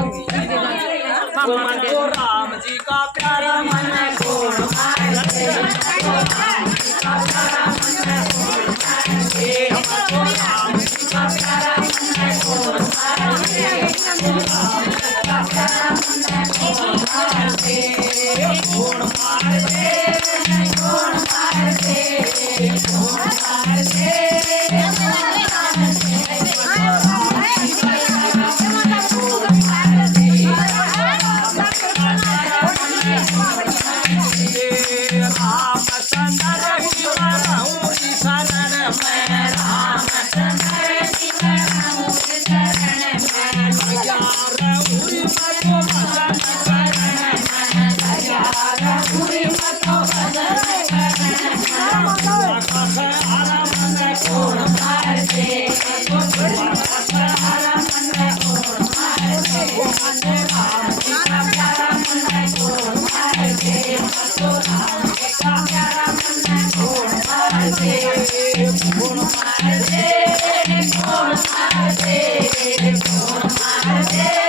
हमको राम जी का प्यारा मन कौन मारे, हमको राम जी का प्यारा मन कौन मारे, हमको राम जी का प्यारा मन कौन मारे, हमको राम जी का प्यारा मन कौन मारे, कौन मारे, कौन मारे, कौन मारे, Come on,